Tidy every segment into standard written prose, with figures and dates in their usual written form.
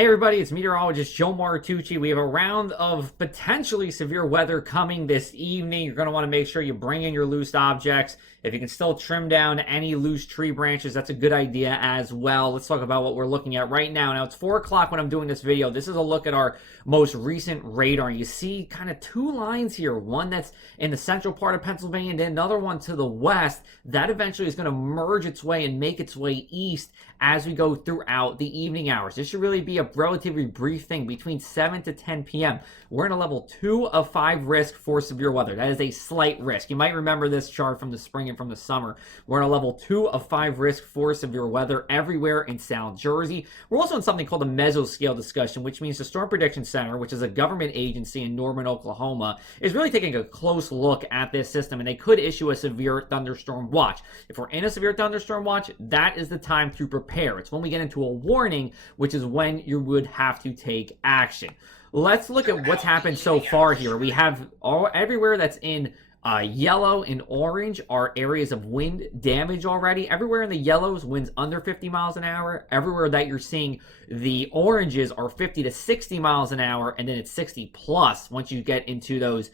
Hey everybody, it's Meteorologist Joe Martucci. We have a round of potentially severe weather coming this evening. You're going to want to make sure you bring in your loose objects. If you can still trim down any loose tree branches, that's a good idea as well. Let's talk about what we're looking at right now. Now, it's 4 o'clock when I'm doing this video. This is a look at our most recent radar. You see kind of two lines here. One that's in the central part of Pennsylvania and then another one to the west. That eventually is going to merge its way and make its way east as we go throughout the evening hours. This should really be a relatively brief thing between 7 to 10 p.m. We're in a level 2 of 5 risk for severe weather. That is a slight risk. You might remember this chart from the spring and from the summer. We're in a level 2 of 5 risk for severe weather everywhere in South Jersey. We're also in something called a mesoscale discussion, which means the Storm Prediction Center, which is a government agency in Norman, Oklahoma, is really taking a close look at this system, and they could issue a severe thunderstorm watch. If we're in a severe thunderstorm watch, that is the time to prepare. It's when we get into a warning, which is when you would have to take action. Let's look at what's happened so far here. We have everywhere that's in yellow and orange are areas of wind damage already. Everywhere in the yellows, winds under 50 miles an hour. Everywhere that you're seeing the oranges are 50 to 60 miles an hour, and then it's 60 plus once you get into those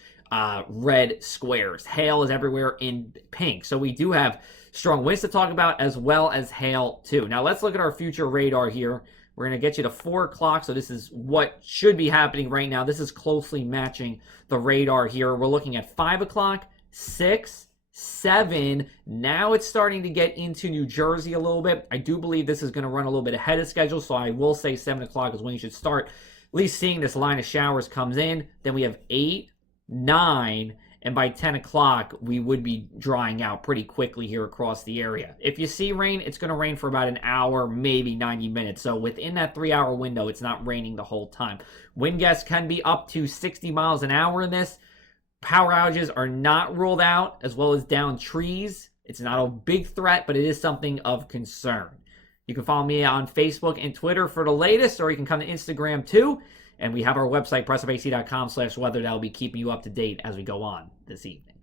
red squares. Hail is everywhere in pink. So we do have strong winds to talk about as well as hail too. Now let's look at our future radar here. We're going to get you to 4 o'clock, so this is what should be happening right now. This is closely matching the radar here. We're looking at 5 o'clock, 6, 7. Now it's starting to get into New Jersey a little bit. I do believe this is going to run a little bit ahead of schedule, so I will say 7 o'clock is when you should start at least seeing this line of showers comes in. Then we have 8, 9, and by 10 o'clock, we would be drying out pretty quickly here across the area. If you see rain, it's going to rain for about an hour, maybe 90 minutes. So within that 3-hour window, it's not raining the whole time. Wind gusts can be up to 60 miles an hour in this. Power outages are not ruled out, as well as downed trees. It's not a big threat, but it is something of concern. You can follow me on Facebook and Twitter for the latest, or you can come to Instagram too. And we have our website, pressupac.com/weather, that will be keeping you up to date as we go on this evening.